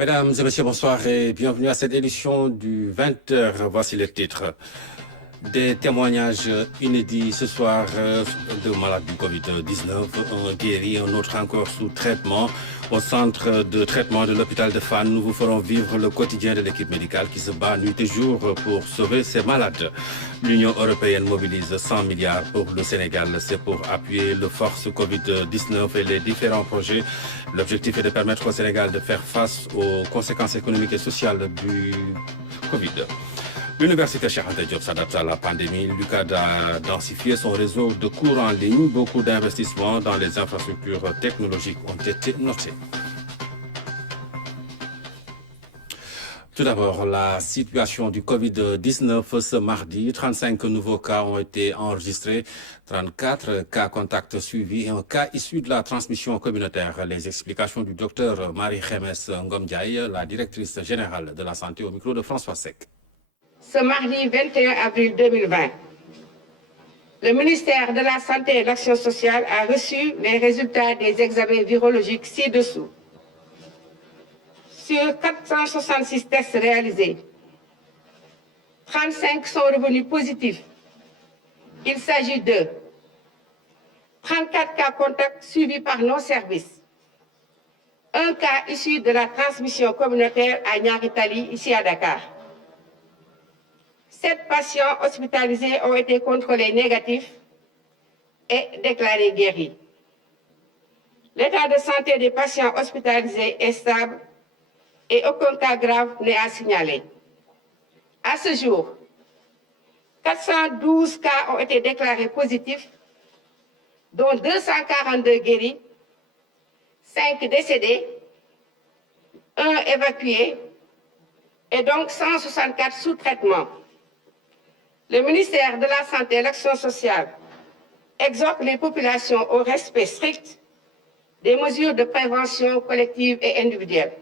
Mesdames et messieurs, bonsoir et bienvenue à cette édition du 20h. Voici les titres. Des témoignages inédits ce soir de malades du Covid-19, un guéri, un autre encore sous traitement. Au centre de traitement de l'hôpital de Fann, nous vous ferons vivre le quotidien de l'équipe médicale qui se bat nuit et jour pour sauver ses malades. L'Union européenne mobilise 100 milliards pour le Sénégal. C'est pour appuyer le force Covid-19 et les différents projets. L'objectif est de permettre au Sénégal de faire face aux conséquences économiques et sociales du Covid. L'université Cheikh Anta Diop s'adapte à la pandémie. L'UCAD a densifié son réseau de cours en ligne. Beaucoup d'investissements dans les infrastructures technologiques ont été notés. Tout d'abord, la situation du Covid-19 ce mardi. 35 nouveaux cas ont été enregistrés, 34 cas contacts suivis et un cas issu de la transmission communautaire. Les explications du docteur Marie-Khémesse Ngom-Ndiaye, la directrice générale de la santé, au micro de François Seck. Ce mardi 21 avril 2020, le ministère de la Santé et de l'Action sociale a reçu les résultats des examens virologiques ci-dessous. Sur 466 tests réalisés, 35 sont revenus positifs. Il s'agit de 34 cas contacts suivis par nos services, un cas issu de la transmission communautaire à Niaritali, ici à Dakar. 7 patients hospitalisés ont été contrôlés négatifs et déclarés guéris. L'état de santé des patients hospitalisés est stable et aucun cas grave n'est à signaler. À ce jour, 412 cas ont été déclarés positifs, dont 242 guéris, 5 décédés, 1 évacué et donc 164 sous traitement. Le ministère de la Santé et de l'Action sociale exhorte les populations au respect strict des mesures de prévention collective et individuelle.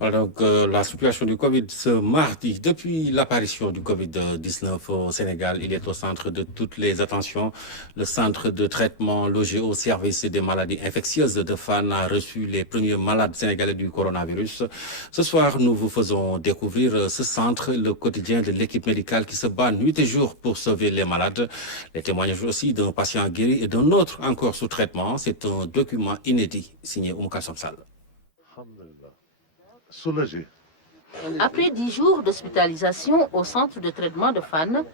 Voilà donc la situation du Covid ce mardi. Depuis l'apparition du Covid-19 au Sénégal, il est au centre de toutes les attentions. Le centre de traitement logé au service des maladies infectieuses de Fann a reçu les premiers malades sénégalais du coronavirus. Ce soir, nous vous faisons découvrir ce centre, le quotidien de l'équipe médicale qui se bat nuit et jour pour sauver les malades. Les témoignages aussi d'un patient guéri et d'un autre encore sous traitement. C'est un document inédit signé Oumka Somsal. Soulagé. Après 10 jours d'hospitalisation au centre de traitement de Fann,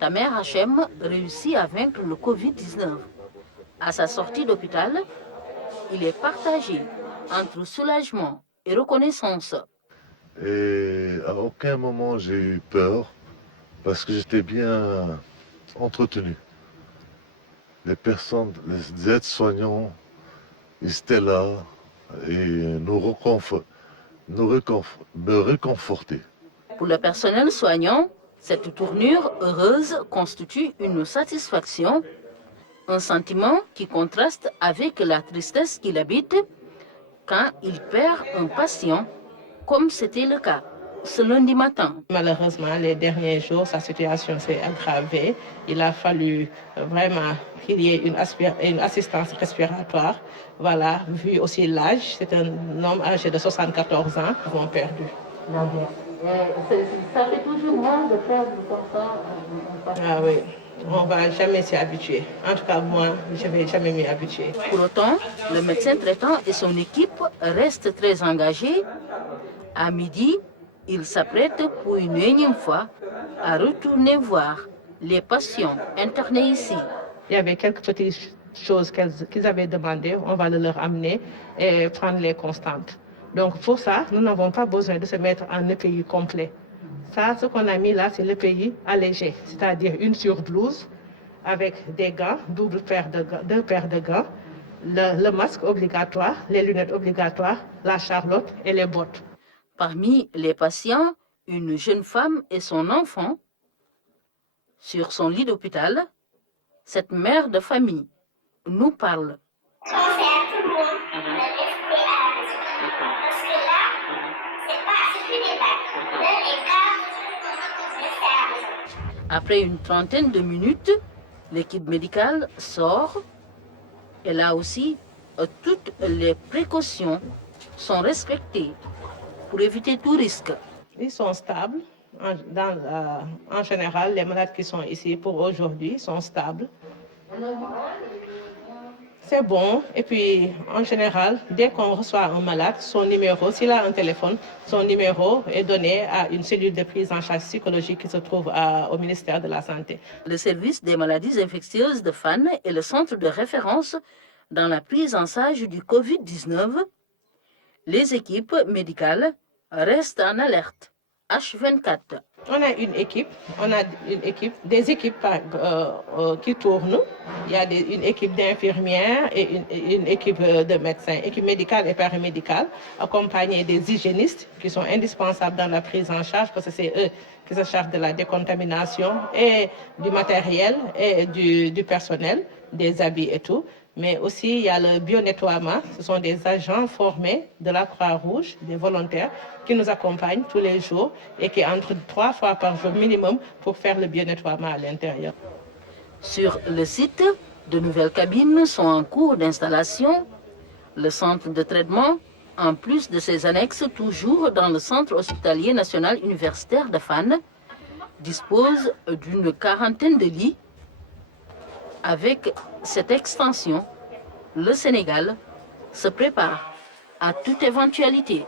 Tamer Hachem réussit à vaincre le Covid-19. À sa sortie d'hôpital, il est partagé entre soulagement et reconnaissance. Et à aucun moment j'ai eu peur parce que j'étais bien entretenu. Les personnes, les aides-soignants, ils étaient là et me réconforter. Pour le personnel soignant, cette tournure heureuse constitue une satisfaction, un sentiment qui contraste avec la tristesse qu'il habite quand il perd un patient, comme c'était le cas ce lundi matin. Malheureusement, les derniers jours, sa situation s'est aggravée. Il a fallu vraiment qu'il y ait une assistance respiratoire. Voilà, vu aussi l'âge, c'est un homme âgé de 74 ans qu'ils ont perdu. Ça fait toujours mal de perdre comme ça. Ah oui, on ne va jamais s'y habituer. En tout cas, moi, je ne vais jamais m'y habituer. Pour autant, le médecin traitant et son équipe restent très engagés. À midi, il s'apprête pour une énième fois à retourner voir les patients internés ici. Il y avait quelques petites choses qu'ils avaient demandées, on va leur amener et prendre les constantes. Donc pour ça, nous n'avons pas besoin de se mettre en EPI complet. Ça, ce qu'on a mis là, c'est l'EPI allégé, c'est-à-dire une surblouse avec des gants, deux paires de gants, le masque obligatoire, les lunettes obligatoires, la charlotte et les bottes. Parmi les patients, une jeune femme et son enfant. Sur son lit d'hôpital, cette mère de famille nous parle. Après une trentaine de minutes, l'équipe médicale sort. Elle a aussi toutes les précautions sont respectés pour éviter tout risque. Ils sont stables. En général, les malades qui sont ici pour aujourd'hui sont stables. C'est bon. Et puis, en général, dès qu'on reçoit un malade, son numéro, s'il a un téléphone, son numéro est donné à une cellule de prise en charge psychologique qui se trouve au ministère de la Santé. Le service des maladies infectieuses de Fann est le centre de référence dans la prise en charge du Covid-19. Les équipes médicales restent en alerte H24. On a des équipes qui tournent. Il y a une équipe d'infirmières et une équipe de médecins, équipe médicale et paramédicale, accompagnée des hygiénistes qui sont indispensables dans la prise en charge parce que c'est eux qui se chargent de la décontamination et du matériel et du personnel, des habits et tout. Mais aussi, il y a le bio-nettoiement. Ce sont des agents formés de la Croix-Rouge, des volontaires, qui nous accompagnent tous les jours et qui entrent 3 fois par jour minimum pour faire le bio-nettoiement à l'intérieur. Sur le site, de nouvelles cabines sont en cours d'installation. Le centre de traitement, en plus de ses annexes, toujours dans le centre hospitalier national universitaire de Fann, dispose d'une 40aine de lits. Avec cette extension, le Sénégal se prépare à toute éventualité.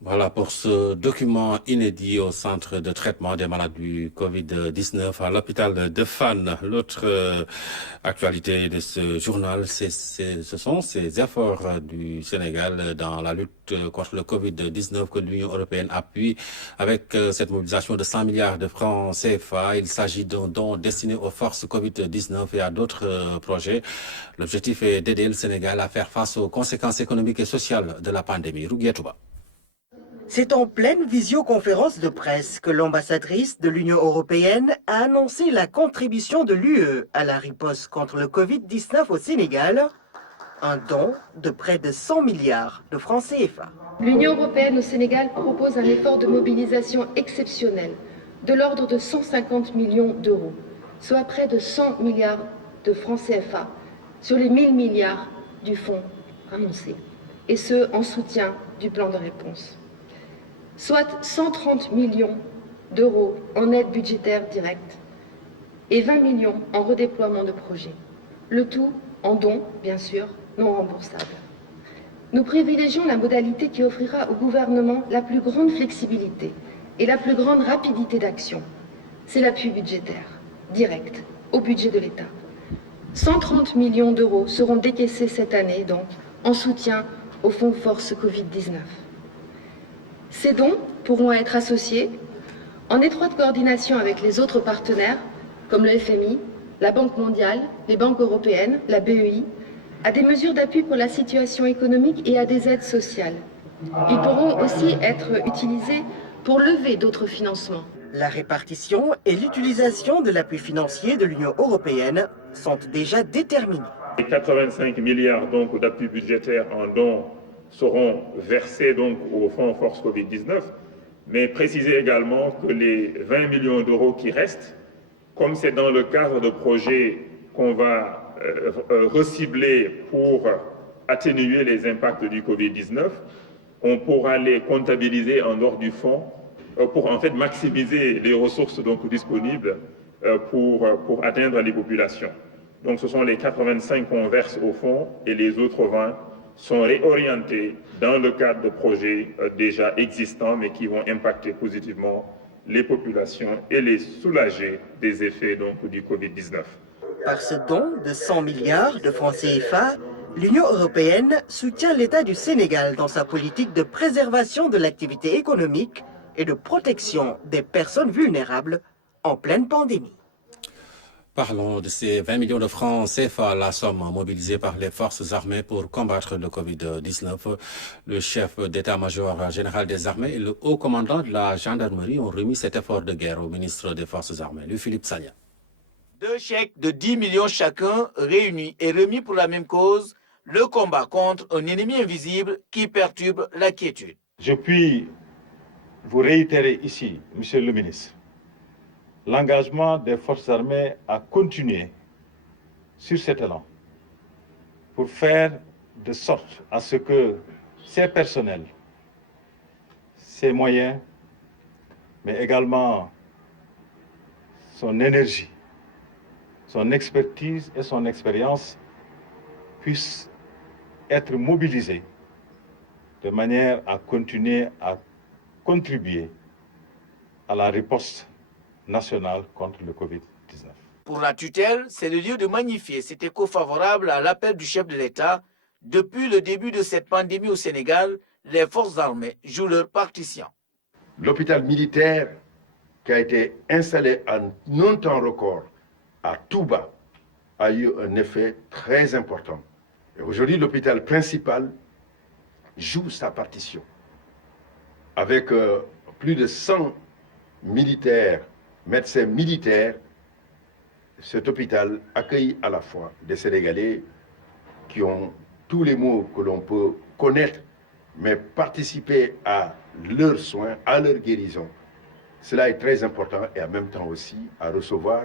Voilà pour ce document inédit au centre de traitement des malades du Covid-19 à l'hôpital de Fann. L'autre actualité de ce journal, ce sont ces efforts du Sénégal dans la lutte contre le Covid-19 que l'Union européenne appuie avec cette mobilisation de 100 milliards de francs CFA. Il s'agit d'un don destiné aux forces Covid-19 et à d'autres projets. L'objectif est d'aider le Sénégal à faire face aux conséquences économiques et sociales de la pandémie. Rouguier Touba. C'est en pleine visioconférence de presse que l'ambassadrice de l'Union européenne a annoncé la contribution de l'UE à la riposte contre le Covid-19 au Sénégal, un don de près de 100 milliards de francs CFA. L'Union européenne au Sénégal propose un effort de mobilisation exceptionnel de l'ordre de 150 millions d'euros, soit près de 100 milliards de francs CFA sur les 1000 milliards du fonds annoncé, et ce en soutien du plan de réponse. Soit 130 millions d'euros en aide budgétaire directe et 20 millions en redéploiement de projets. Le tout en dons, bien sûr, non remboursables. Nous privilégions la modalité qui offrira au gouvernement la plus grande flexibilité et la plus grande rapidité d'action. C'est l'appui budgétaire, direct, au budget de l'État. 130 millions d'euros seront décaissés cette année, donc, en soutien au fonds Force Covid-19. Ces dons pourront être associés en étroite coordination avec les autres partenaires, comme le FMI, la Banque mondiale, les banques européennes, la BEI, à des mesures d'appui pour la situation économique et à des aides sociales. Ils pourront aussi être utilisés pour lever d'autres financements. La répartition et l'utilisation de l'appui financier de l'Union européenne sont déjà déterminées. Les 85 milliards d'appui budgétaire en dons seront versés au fonds Force Covid-19, mais préciser également que les 20 millions d'euros qui restent, comme c'est dans le cadre de projets qu'on va recibler pour atténuer les impacts du Covid-19, on pourra les comptabiliser en dehors du fonds pour en fait maximiser les ressources disponibles pour atteindre les populations. Donc ce sont les 85 qu'on verse au fonds et les autres 20 sont réorientés dans le cadre de projets déjà existants mais qui vont impacter positivement les populations et les soulager des effets du Covid-19. Par ce don de 100 milliards de francs CFA, l'Union européenne soutient l'État du Sénégal dans sa politique de préservation de l'activité économique et de protection des personnes vulnérables en pleine pandémie. Parlons de ces 20 millions de francs CFA, la somme mobilisée par les forces armées pour combattre le Covid-19. Le chef d'état-major général des armées et le haut commandant de la gendarmerie ont remis cet effort de guerre au ministre des Forces armées, Louis-Philippe Sagna. 2 chèques de 10 millions chacun réunis et remis pour la même cause, le combat contre un ennemi invisible qui perturbe la quiétude. Je puis vous réitérer ici, Monsieur le ministre, l'engagement des forces armées à continuer sur cet élan pour faire de sorte à ce que ces personnels, ses moyens, mais également son énergie, son expertise et son expérience puissent être mobilisés de manière à continuer à contribuer à la riposte nationale contre le Covid-19. Pour la tutelle, c'est le lieu de magnifier cet écho favorable à l'appel du chef de l'État. Depuis le début de cette pandémie au Sénégal, les forces armées jouent leur partition. L'hôpital militaire qui a été installé en un temps record à Touba a eu un effet très important. Et aujourd'hui, l'hôpital principal joue sa partition avec plus de 100 militaires, médecins militaires. Cet hôpital accueille à la fois des Sénégalais qui ont tous les maux que l'on peut connaître, mais participer à leurs soins, à leur guérison. Cela est très important et en même temps aussi à recevoir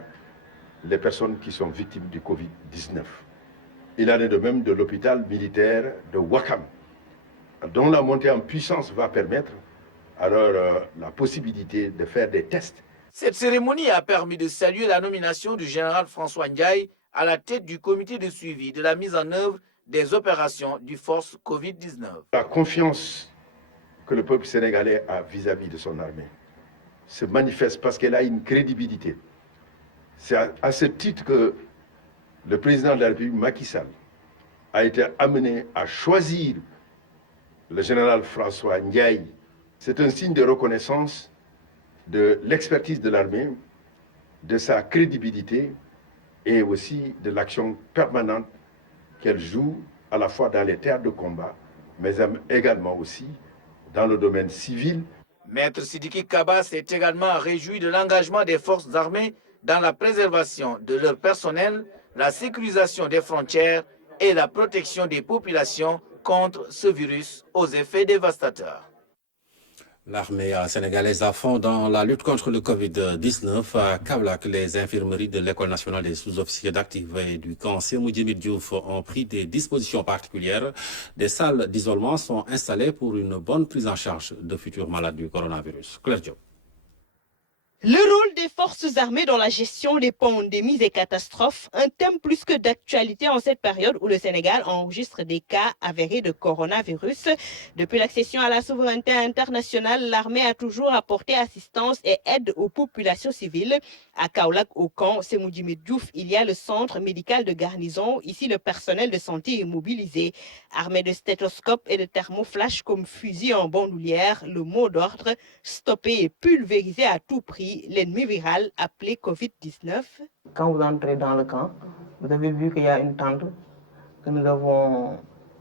les personnes qui sont victimes du Covid-19. Il en est de même de l'hôpital militaire de Ouakam, dont la montée en puissance va permettre alors la possibilité de faire des tests. Cette cérémonie a permis de saluer la nomination du général François Ndiaye à la tête du comité de suivi de la mise en œuvre des opérations du Force Covid-19. La confiance que le peuple sénégalais a vis-à-vis de son armée se manifeste parce qu'elle a une crédibilité. C'est à ce titre que le président de la République, Macky Sall, a été amené à choisir le général François Ndiaye. C'est un signe de reconnaissance de l'expertise de l'armée, de sa crédibilité et aussi de l'action permanente qu'elle joue à la fois dans les terres de combat, mais également aussi dans le domaine civil. Maître Sidiki Kaba s'est également réjoui de l'engagement des forces armées dans la préservation de leur personnel, la sécurisation des frontières et la protection des populations contre ce virus aux effets dévastateurs. L'armée sénégalaise à fond dans la lutte contre le Covid-19 à Kaolack. Les infirmeries de l'École nationale des sous-officiers d'actifs et du camp Sémou Djimit Diouf ont pris des dispositions particulières. Des salles d'isolement sont installées pour une bonne prise en charge de futurs malades du coronavirus. Claire Diop. Le rôle des forces armées dans la gestion des pandémies et catastrophes, un thème plus que d'actualité en cette période où le Sénégal enregistre des cas avérés de coronavirus. Depuis l'accession à la souveraineté internationale, l'armée a toujours apporté assistance et aide aux populations civiles. À Kaolack, au camp Sémou Djimit Diouf, il y a le centre médical de garnison. Ici, le personnel de santé est mobilisé. Armé de stéthoscopes et de thermoflash comme fusil en bandoulière, le mot d'ordre, stopper et pulvériser à tout prix l'ennemi viral appelé Covid-19. Quand vous entrez dans le camp, vous avez vu qu'il y a une tente que nous avons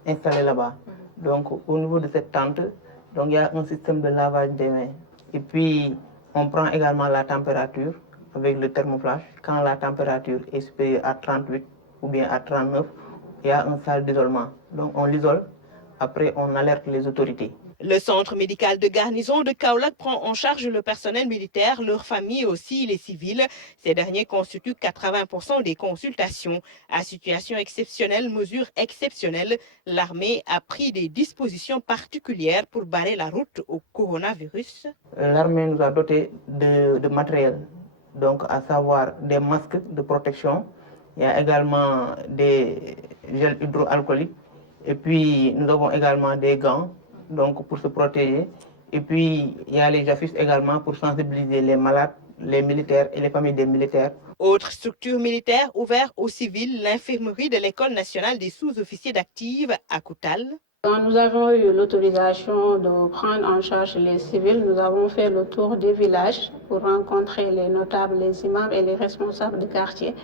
installée là-bas. Donc au niveau de cette tente, donc, il y a un système de lavage des mains. Et puis on prend également la température avec le thermoflash. Quand la température est supérieure à 38 ou bien à 39, il y a une salle d'isolement. Donc on l'isole, après on alerte les autorités. Le centre médical de garnison de Kaolack prend en charge le personnel militaire, leurs familles aussi, les civils. Ces derniers constituent 80% des consultations. À situation exceptionnelle, mesure exceptionnelle, l'armée a pris des dispositions particulières pour barrer la route au coronavirus. L'armée nous a doté de matériel, donc à savoir des masques de protection. Il y a également des gels hydroalcooliques et puis nous avons également des gants, donc pour se protéger. Et puis, il y a les affiches également pour sensibiliser les malades, les militaires et les familles des militaires. Autre structure militaire ouverte aux civils, l'infirmerie de l'École nationale des sous-officiers d'actifs à Koutal. Quand nous avons eu l'autorisation de prendre en charge les civils, nous avons fait le tour des villages pour rencontrer les notables, les imams et les responsables de quartier.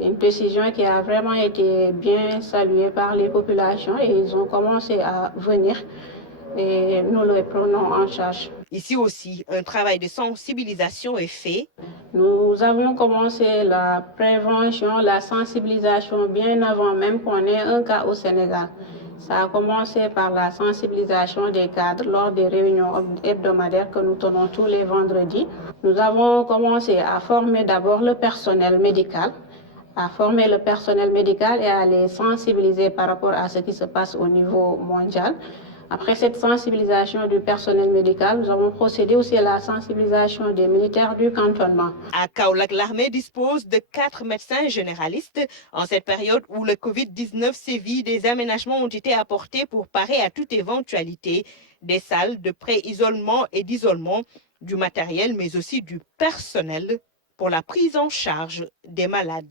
Une décision qui a vraiment été bien saluée par les populations et ils ont commencé à venir. Et nous les prenons en charge. Ici aussi, un travail de sensibilisation est fait. Nous avons commencé la prévention, la sensibilisation bien avant même qu'on ait un cas au Sénégal. Ça a commencé par la sensibilisation des cadres lors des réunions hebdomadaires que nous tenons tous les vendredis. Nous avons commencé à former d'abord le personnel médical à former le personnel médical et à les sensibiliser par rapport à ce qui se passe au niveau mondial. Après cette sensibilisation du personnel médical, nous avons procédé aussi à la sensibilisation des militaires du cantonnement. À Kaolack, l'armée dispose de 4 médecins généralistes. En cette période où le Covid-19 sévit, des aménagements ont été apportés pour parer à toute éventualité. Des salles de pré-isolement et d'isolement, du matériel, mais aussi du personnel pour la prise en charge des malades.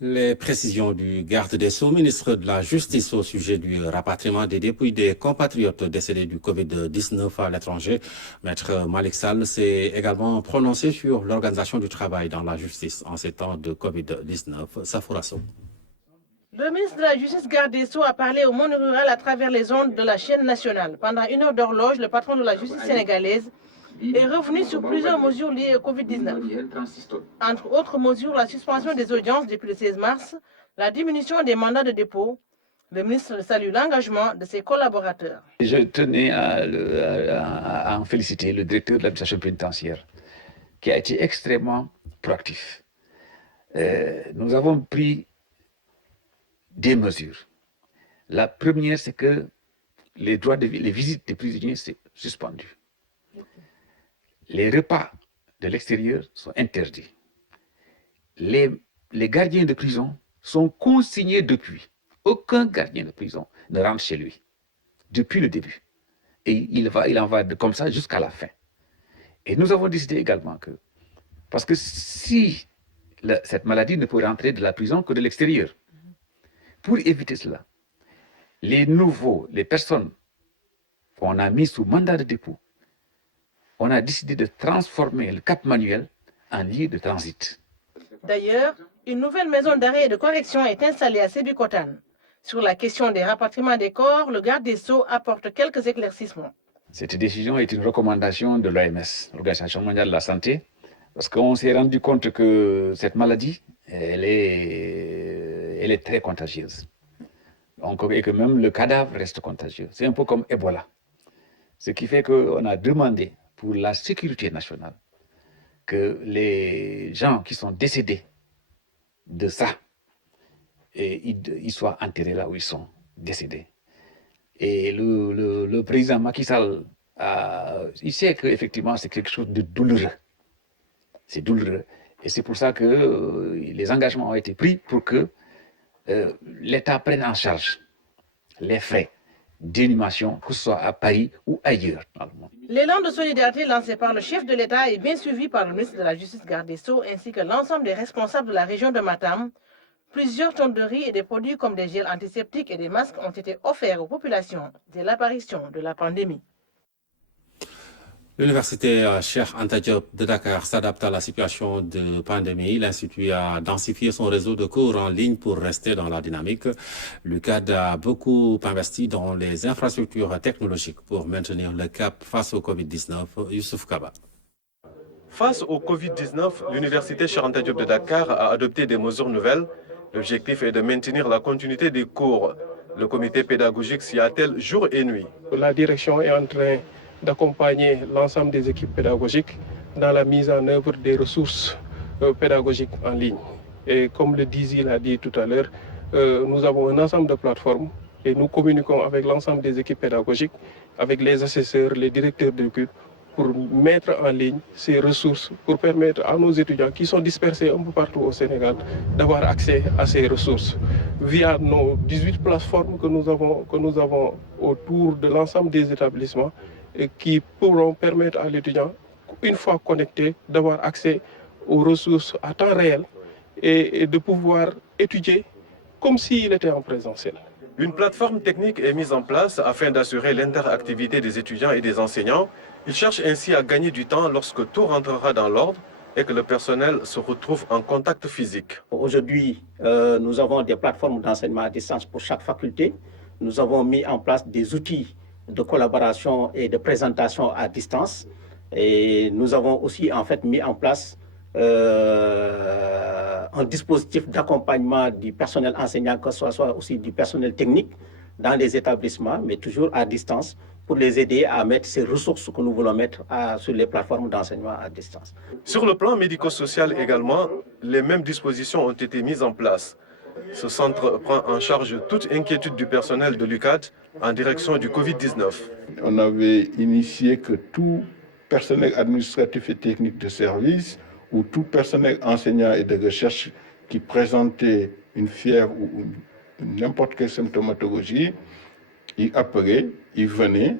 Les précisions du garde des Sceaux, ministre de la Justice au sujet du rapatriement des dépouilles des compatriotes décédés du Covid-19 à l'étranger. Maître Malick Sall s'est également prononcé sur l'organisation du travail dans la justice en ces temps de Covid-19. Safoura Sow. Le ministre de la Justice, garde des Sceaux, a parlé au monde rural à travers les ondes de la chaîne nationale. Pendant 1 heure d'horloge, le patron de la justice sénégalaise est revenu sur plusieurs mesures liées au Covid-19. Entre autres mesures, la suspension des audiences depuis le 16 mars, la diminution des mandats de dépôt. Le ministre salue l'engagement de ses collaborateurs. Je tenais à en féliciter le directeur de l'administration pénitentiaire qui a été extrêmement proactif. Nous avons pris des mesures. La première, c'est que les visites des prisonniers sont suspendues. Les repas de l'extérieur sont interdits. Les gardiens de prison sont consignés depuis. Aucun gardien de prison ne rentre chez lui depuis le début. Et il en va comme ça jusqu'à la fin. Et nous avons décidé également que, parce que si cette maladie ne peut rentrer de la prison que de l'extérieur, pour éviter cela, les personnes qu'on a mises sous mandat de dépôt, on a décidé de transformer le Cap Manuel en lieu de transit. D'ailleurs, une nouvelle maison d'arrêt et de correction est installée à Sébikotane. Sur la question des rapatriements des corps, le garde des Sceaux apporte quelques éclaircissements. Cette décision est une recommandation de l'OMS, l'Organisation mondiale de la santé, parce qu'on s'est rendu compte que cette maladie, elle est très contagieuse. Donc, et que même le cadavre reste contagieux. C'est un peu comme Ebola. Ce qui fait qu'on a demandé pour la sécurité nationale que les gens qui sont décédés de ça, ils soient enterrés là où ils sont décédés. Et le président Macky Sall, il sait qu'effectivement c'est quelque chose de douloureux. C'est douloureux. Et c'est pour ça que les engagements ont été pris pour que l'État prenne en charge les frais d'inhumation, que ce soit à Paris ou ailleurs dans le monde. L'élan de solidarité lancé par le chef de l'État est bien suivi par le ministre de la Justice, garde des Sceaux, ainsi que l'ensemble des responsables de la région de Matam. Plusieurs tonnes de riz et des produits comme des gels antiseptiques et des masques ont été offerts aux populations dès l'apparition de la pandémie. L'université Cheikh Anta Diop de Dakar s'adapte à la situation de pandémie. L'Institut a densifié son réseau de cours en ligne pour rester dans la dynamique. L'UCAD a beaucoup investi dans les infrastructures technologiques pour maintenir le cap face au Covid-19. Youssouf Kaba. Face au Covid-19, l'université Cheikh Anta Diop de Dakar a adopté des mesures nouvelles. L'objectif est de maintenir la continuité des cours. Le comité pédagogique s'y attelle jour et nuit. La direction est en train d'accompagner l'ensemble des équipes pédagogiques dans la mise en œuvre des ressources pédagogiques en ligne. Et comme le Dizzy l'a dit tout à l'heure, nous avons un ensemble de plateformes et nous communiquons avec l'ensemble des équipes pédagogiques, avec les assesseurs, les directeurs d'études, pour mettre en ligne ces ressources, pour permettre à nos étudiants qui sont dispersés un peu partout au Sénégal d'avoir accès à ces ressources via nos 18 plateformes que nous avons autour de l'ensemble des établissements et qui pourront permettre à l'étudiant, une fois connecté, d'avoir accès aux ressources à temps réel et de pouvoir étudier comme s'il était en présentiel. Une plateforme technique est mise en place afin d'assurer l'interactivité des étudiants et des enseignants. Ils cherchent ainsi à gagner du temps lorsque tout rentrera dans l'ordre et que le personnel se retrouve en contact physique. Aujourd'hui, nous avons des plateformes d'enseignement à distance pour chaque faculté. Nous avons mis en place des outils de collaboration et de présentation à distance. Et nous avons aussi mis en place un dispositif d'accompagnement du personnel enseignant, que ce soit aussi du personnel technique dans les établissements, mais toujours à distance, pour les aider à mettre ces ressources que nous voulons mettre sur les plateformes d'enseignement à distance. Sur le plan médico-social également, les mêmes dispositions ont été mises en place. Ce centre prend en charge toute inquiétude du personnel de l'UCAD en direction du Covid-19. On avait initié que tout personnel administratif et technique de service ou tout personnel enseignant et de recherche qui présentait une fièvre ou n'importe quelle symptomatologie, il appelait, il venait,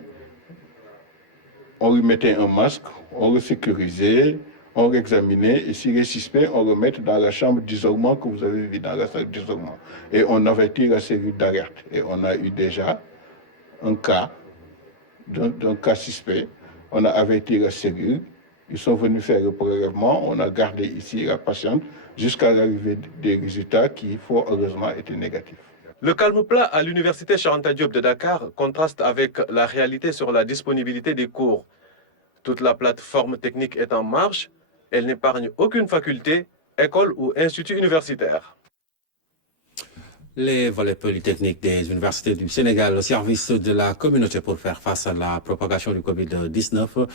on lui mettait un masque, on le sécurisait, on l'examinait et s'il est suspect, on le mettait dans la chambre d'isolement que vous avez vu dans la salle d'isolement. Et on avertit la cellule d'alerte. Et on a eu déjà un cas, d'un cas suspect. On a averti la cellule. Ils sont venus faire le prélèvement. On a gardé ici la patiente jusqu'à l'arrivée des résultats qui, fort heureusement, étaient négatifs. Le calme plat à l'université Cheikh Anta Diop de Dakar contraste avec la réalité sur la disponibilité des cours. Toute la plateforme technique est en marche. Elle n'épargne aucune faculté, école ou institut universitaire. Les volets polytechniques des universités du Sénégal au service de la communauté pour faire face à la propagation du Covid-19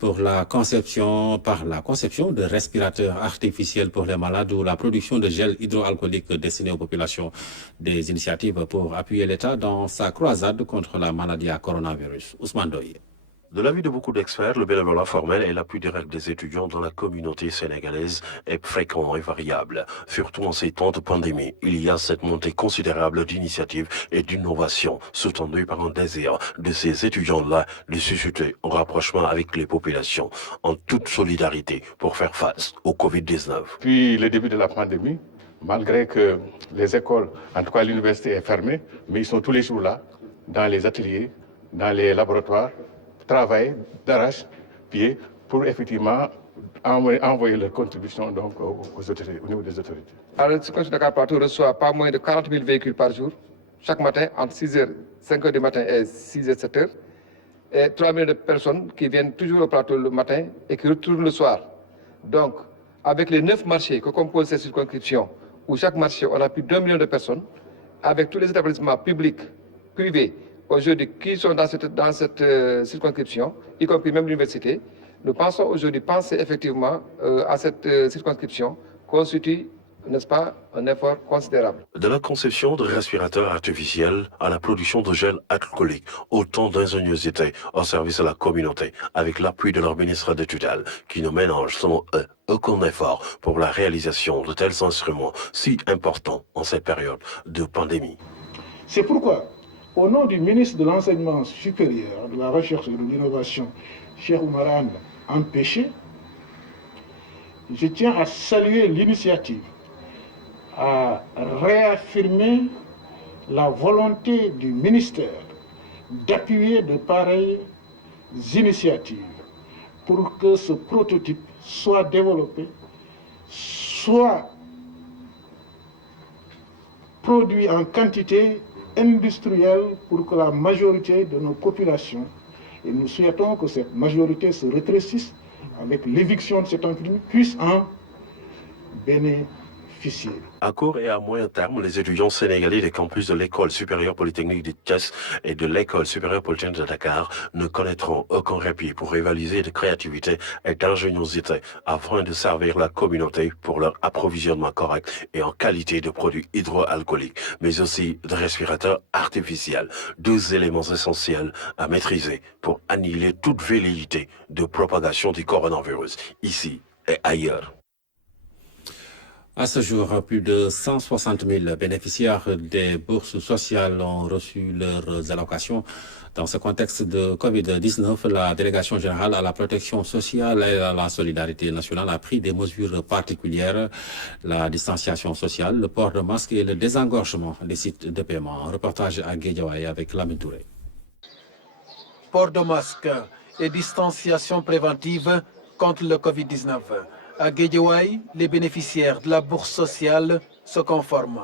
par la conception de respirateurs artificiels pour les malades ou la production de gel hydroalcoolique destiné aux populations. Des initiatives pour appuyer l'État dans sa croisade contre la maladie à coronavirus. Ousmane Doye. De l'avis de beaucoup d'experts, le bénévolat formel et l'appui direct des étudiants dans la communauté sénégalaise est fréquent et variable. Surtout en ces temps de pandémie, il y a cette montée considérable d'initiatives et d'innovations soutenues par un désir de ces étudiants-là de susciter un rapprochement avec les populations en toute solidarité pour faire face au Covid-19. Puis le début de la pandémie, malgré que les écoles, en tout cas l'université est fermée, mais ils sont tous les jours là, dans les ateliers, dans les laboratoires, travailler d'arrache-pied pour effectivement envoyer leur contribution donc, aux autorités, au niveau des autorités. Alors, le circonscription de Dakar Plateau reçoit pas moins de 40 000 véhicules par jour, chaque matin entre 6h, 5h du matin et 6h, 7h. Et 3 000 de personnes qui viennent toujours au plateau le matin et qui retournent le soir. Donc, avec les 9 marchés que composent ces circonscriptions, où chaque marché, on a plus d'1 million de personnes, avec tous les établissements publics, privés, aujourd'hui, qui sont dans cette circonscription, y compris même l'université, nous pensons aujourd'hui penser effectivement à cette circonscription constitue, n'est-ce pas, un effort considérable. De la conception de respirateurs artificiels à la production de gel alcoolique, autant d'ingéniosité au service de la communauté, avec l'appui de leur ministre de tutelle, qui ne ménage selon eux aucun effort pour la réalisation de tels instruments si importants en cette période de pandémie. C'est pourquoi, au nom du ministre de l'Enseignement supérieur, de la Recherche et de l'Innovation, Cheikh Oumar Empêché, je tiens à saluer l'initiative, à réaffirmer la volonté du ministère d'appuyer de pareilles initiatives pour que ce prototype soit développé, soit produit en quantité industrielle pour que la majorité de nos populations, et nous souhaitons que cette majorité se rétrécisse avec l'éviction de cette entreprise, puisse en bénéficier. À court et à moyen terme, les étudiants sénégalais des campus de l'École supérieure polytechnique de Thiès et de l'École supérieure polytechnique de Dakar ne connaîtront aucun répit pour rivaliser de créativité et d'ingéniosité afin de servir la communauté pour leur approvisionnement correct et en qualité de produits hydroalcooliques, mais aussi de respirateurs artificiels, deux éléments essentiels à maîtriser pour annihiler toute velléité de propagation du coronavirus, ici et ailleurs. À ce jour, plus de 160 000 bénéficiaires des bourses sociales ont reçu leurs allocations. Dans ce contexte de Covid-19, la Délégation générale à la protection sociale et à la solidarité nationale a pris des mesures particulières, la distanciation sociale, le port de masque et le désengorgement des sites de paiement. Un reportage à Guédiawaye avec Lamine Touré. Port de masque et distanciation préventive contre le Covid-19. À Guédiawaye, les bénéficiaires de la bourse sociale se conforment.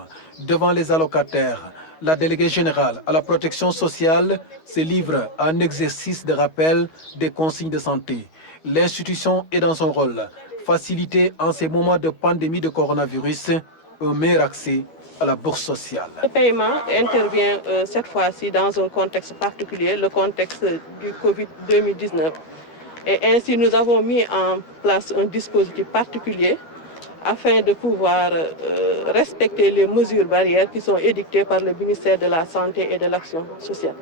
Devant les allocataires, la déléguée générale à la protection sociale se livre à un exercice de rappel des consignes de santé. L'institution est dans son rôle, faciliter en ces moments de pandémie de coronavirus un meilleur accès à la bourse sociale. Le paiement intervient cette fois-ci dans un contexte particulier, le contexte du Covid-2019. Et ainsi, nous avons mis en place un dispositif particulier afin de pouvoir respecter les mesures barrières qui sont édictées par le ministère de la Santé et de l'Action sociale.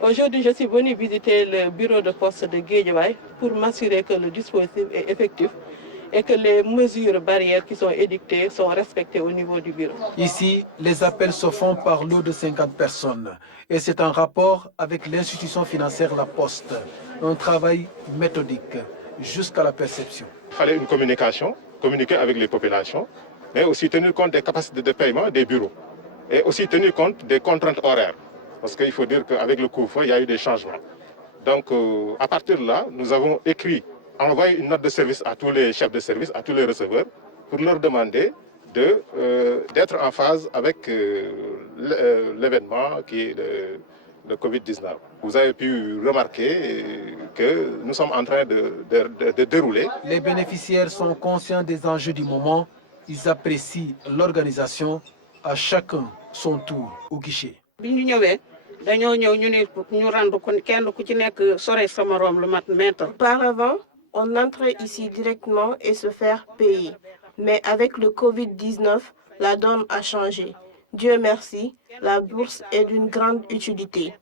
Aujourd'hui, je suis venue visiter le bureau de poste de Guédiawaye pour m'assurer que le dispositif est effectif et que les mesures barrières qui sont édictées sont respectées au niveau du bureau. Ici, les appels se font par lot de 50 personnes et c'est en rapport avec l'institution financière La Poste. Un travail méthodique jusqu'à la perception. Il fallait une communication, communiquer avec les populations, mais aussi tenir compte des capacités de paiement des bureaux et aussi tenir compte des contraintes horaires. Parce qu'il faut dire qu'avec le couvre-feu, il y a eu des changements. Donc, à partir de là, nous avons envoyé une note de service à tous les chefs de service, à tous les receveurs, pour leur demander d'être en phase avec l'événement qui est le Covid-19. Vous avez pu remarquer que nous sommes en train de dérouler. Les bénéficiaires sont conscients des enjeux du moment. Ils apprécient l'organisation, à chacun son tour au guichet. Auparavant, on entrait ici directement et se faire payer. Mais avec le Covid-19, la donne a changé. Dieu merci, la bourse est d'une grande utilité.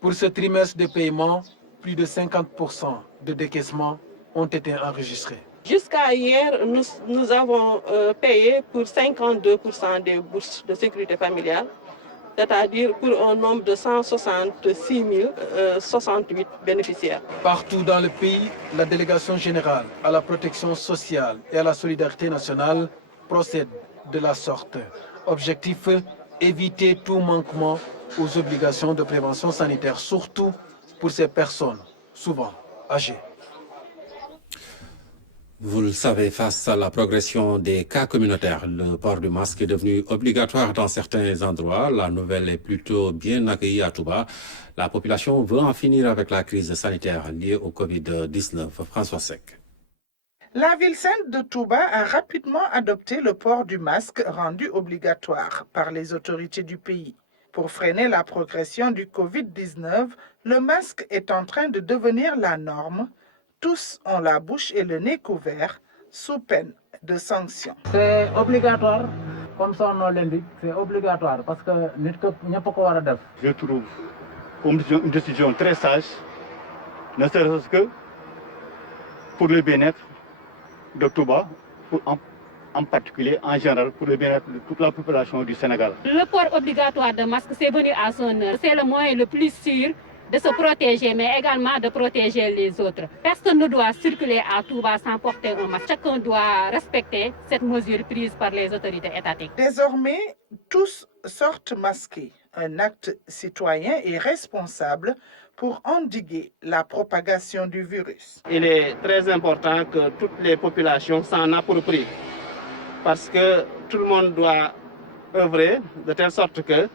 Pour ce trimestre de paiement, plus de 50% de décaissements ont été enregistrés. Jusqu'à hier, nous avons payé pour 52% des bourses de sécurité familiale, c'est-à-dire pour un nombre de 166 068 bénéficiaires. Partout dans le pays, la délégation générale à la protection sociale et à la solidarité nationale procède de la sorte. Objectif, éviter tout manquement aux obligations de prévention sanitaire, surtout pour ces personnes, souvent âgées. Vous le savez, face à la progression des cas communautaires, le port du masque est devenu obligatoire dans certains endroits. La nouvelle est plutôt bien accueillie à Touba. La population veut en finir avec la crise sanitaire liée au Covid-19. François Sec. La ville sainte de Touba a rapidement adopté le port du masque rendu obligatoire par les autorités du pays. Pour freiner la progression du Covid-19, le masque est en train de devenir la norme. Tous ont la bouche et le nez couverts sous peine de sanctions. C'est obligatoire, comme son nom l'indique, c'est obligatoire parce que nous ne pouvons pas le faire. Je trouve une décision très sage, ne serait-ce que pour le bien-être de Touba, en particulier, en général, pour le bien-être de toute la population du Sénégal. Le port obligatoire de masque, c'est venu à son heure. C'est le moyen le plus sûr de se protéger, mais également de protéger les autres. Personne ne doit circuler à Touba sans porter un masque. Chacun doit respecter cette mesure prise par les autorités étatiques. Désormais, tous sortent masqués. Un acte citoyen et responsable pour endiguer la propagation du virus. Il est très important que toutes les populations s'en approprient parce que tout le monde doit œuvrer de telle sorte que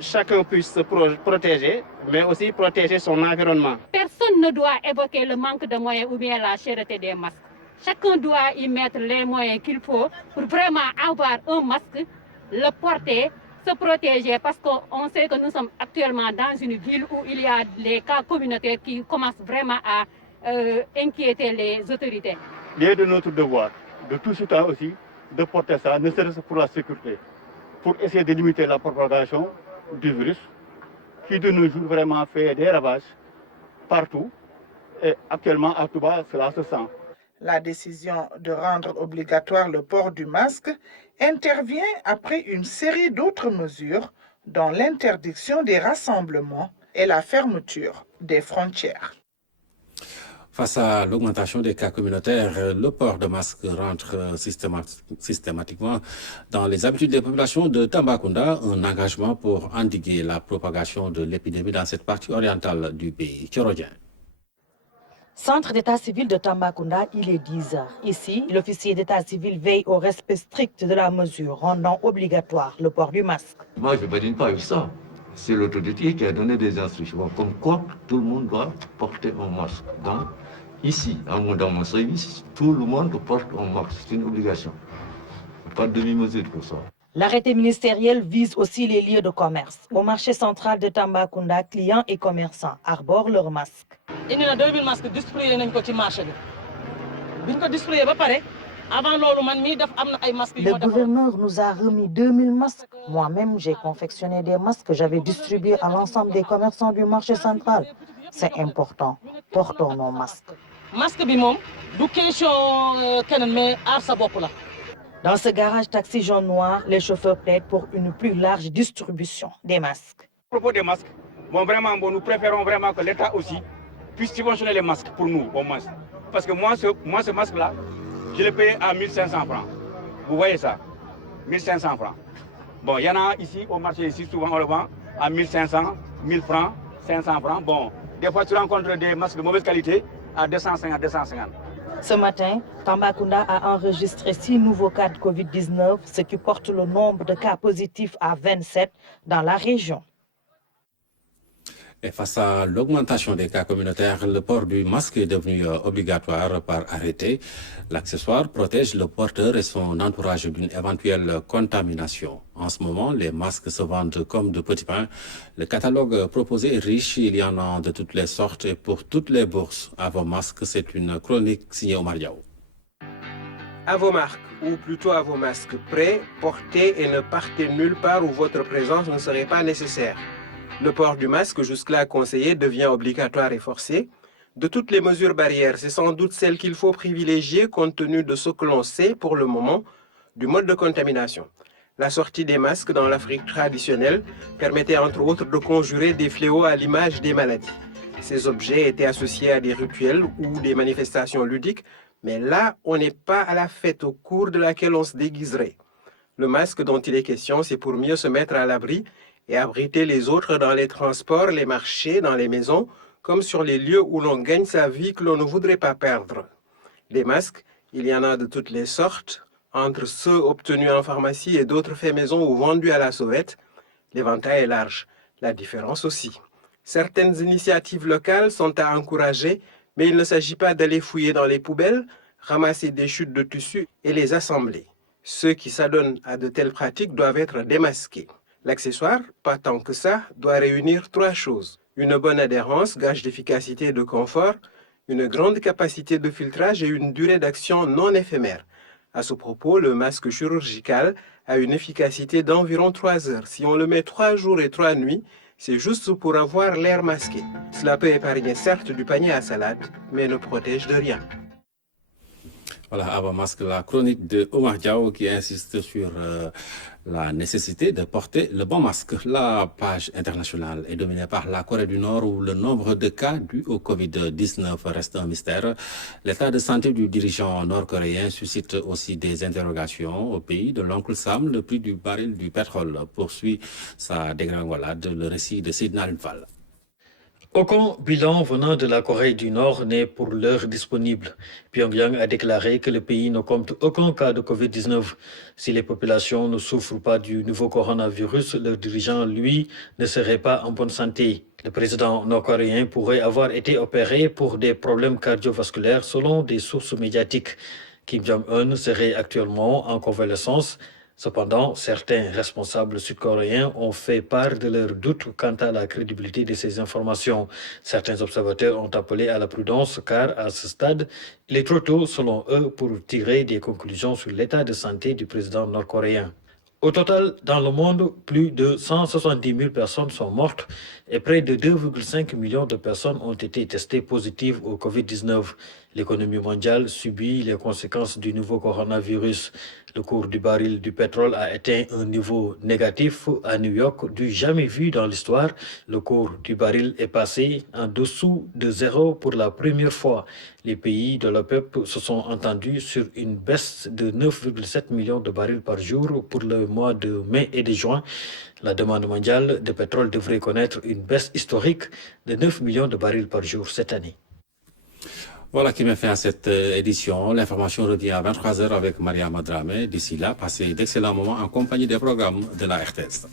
chacun puisse se protéger, mais aussi protéger son environnement. Personne ne doit évoquer le manque de moyens ou bien la cherté des masques. Chacun doit y mettre les moyens qu'il faut pour vraiment avoir un masque, le porter, se protéger, parce qu'on sait que nous sommes actuellement dans une ville où il y a des cas communautaires qui commencent vraiment à inquiéter les autorités. Il est de notre devoir, de tout citoyen aussi, de porter ça, ne serait-ce que pour la sécurité, pour essayer de limiter la propagation du virus, qui de nos jours vraiment fait des ravages partout. Et actuellement, à Touba, cela se sent. La décision de rendre obligatoire le port du masque intervient après une série d'autres mesures, dont l'interdiction des rassemblements et la fermeture des frontières. Face à l'augmentation des cas communautaires, le port de masque rentre systématiquement dans les habitudes des populations de Tambacounda, un engagement pour endiguer la propagation de l'épidémie dans cette partie orientale du pays. Tchorodien. Centre d'état civil de Tambacounda, il est 10 heures. Ici, l'officier d'état civil veille au respect strict de la mesure, rendant obligatoire le port du masque. Moi, je ne badine pas avec ça. C'est l'autorité qui a donné des instructions, comme quoi tout le monde doit porter un masque. Donc, ici, dans mon service, tout le monde porte un masque. C'est une obligation. Pas de demi-mesure pour ça. L'arrêté ministériel vise aussi les lieux de commerce. Au marché central de Tambacounda, clients et commerçants arborent leurs masques. Il y a 2000 masques distribués dans le marché. Le gouverneur nous a remis 2000 masques. Moi-même, j'ai confectionné des masques que j'avais distribués à l'ensemble des commerçants du marché central. C'est important. Portons nos masques. Dans ce garage taxi jaune-noir, les chauffeurs plaident pour une plus large distribution des masques. À propos des masques, nous préférons vraiment que l'État aussi puisse subventionner les masques pour nous, au moins. Parce que moi, ce masque-là, je l'ai payé à 1500 francs. Vous voyez ça? 1500 francs. Bon, il y en a ici, au marché, ici, souvent on le vend à 1500, 1000 francs, 500 francs. Bon, des fois tu rencontres des masques de mauvaise qualité à 250, 250. Ce matin, Tambacounda a enregistré 6 nouveaux cas de Covid-19, ce qui porte le nombre de cas positifs à 27 dans la région. Et face à l'augmentation des cas communautaires, le port du masque est devenu obligatoire par arrêté. L'accessoire protège le porteur et son entourage d'une éventuelle contamination. En ce moment, les masques se vendent comme de petits pains. Le catalogue proposé est riche, il y en a de toutes les sortes et pour toutes les bourses. À vos masques, c'est une chronique signée Omar Diaw. À vos marques, ou plutôt à vos masques, prêts, portez et ne partez nulle part où votre présence ne serait pas nécessaire. Le port du masque, jusque-là conseillé, devient obligatoire et forcé. De toutes les mesures barrières, c'est sans doute celle qu'il faut privilégier compte tenu de ce que l'on sait pour le moment du mode de contamination. La sortie des masques dans l'Afrique traditionnelle permettait entre autres de conjurer des fléaux à l'image des maladies. Ces objets étaient associés à des rituels ou des manifestations ludiques, mais là, on n'est pas à la fête au cours de laquelle on se déguiserait. Le masque dont il est question, c'est pour mieux se mettre à l'abri et abriter les autres dans les transports, les marchés, dans les maisons, comme sur les lieux où l'on gagne sa vie que l'on ne voudrait pas perdre. Les masques, il y en a de toutes les sortes, entre ceux obtenus en pharmacie et d'autres faits maison ou vendus à la sauvette. L'éventail est large, la différence aussi. Certaines initiatives locales sont à encourager, mais il ne s'agit pas d'aller fouiller dans les poubelles, ramasser des chutes de tissu et les assembler. Ceux qui s'adonnent à de telles pratiques doivent être démasqués. L'accessoire, pas tant que ça, doit réunir 3 choses. Une bonne adhérence, gage d'efficacité et de confort, une grande capacité de filtrage et une durée d'action non éphémère. À ce propos, le masque chirurgical a une efficacité d'environ 3 heures. Si on le met 3 jours et 3 nuits, c'est juste pour avoir l'air masqué. Cela peut épargner certes du panier à salade, mais ne protège de rien. Voilà, avant masque, la chronique de Omar Diaw qui insiste sur la nécessité de porter le bon masque. La page internationale est dominée par la Corée du Nord où le nombre de cas dus au Covid-19 reste un mystère. L'état de santé du dirigeant nord-coréen suscite aussi des interrogations. Au pays de l'oncle Sam, le prix du baril du pétrole poursuit sa dégringolade. Le récit de Sidna Al-Fall. Aucun bilan venant de la Corée du Nord n'est pour l'heure disponible. Pyongyang a déclaré que le pays ne compte aucun cas de Covid-19. Si les populations ne souffrent pas du nouveau coronavirus, leur dirigeant, lui, ne serait pas en bonne santé. Le président nord-coréen pourrait avoir été opéré pour des problèmes cardiovasculaires selon des sources médiatiques. Kim Jong-un serait actuellement en convalescence. Cependant, certains responsables sud-coréens ont fait part de leurs doutes quant à la crédibilité de ces informations. Certains observateurs ont appelé à la prudence car, à ce stade, il est trop tôt, selon eux, pour tirer des conclusions sur l'état de santé du président nord-coréen. Au total, dans le monde, plus de 170 000 personnes sont mortes et près de 2,5 millions de personnes ont été testées positives au Covid-19. L'économie mondiale subit les conséquences du nouveau coronavirus. Le cours du baril du pétrole a atteint un niveau négatif à New York du jamais vu dans l'histoire. Le cours du baril est passé en dessous de 0 pour la première fois. Les pays de l'OPEP se sont entendus sur une baisse de 9,7 millions de barils par jour pour le mois de mai et de juin. La demande mondiale de pétrole devrait connaître une baisse historique de 9 millions de barils par jour cette année. Voilà qui met fin à cette édition. L'information revient à 23h avec Maria Madramé. D'ici là, passez d'excellents moments en compagnie des programmes de la RTS.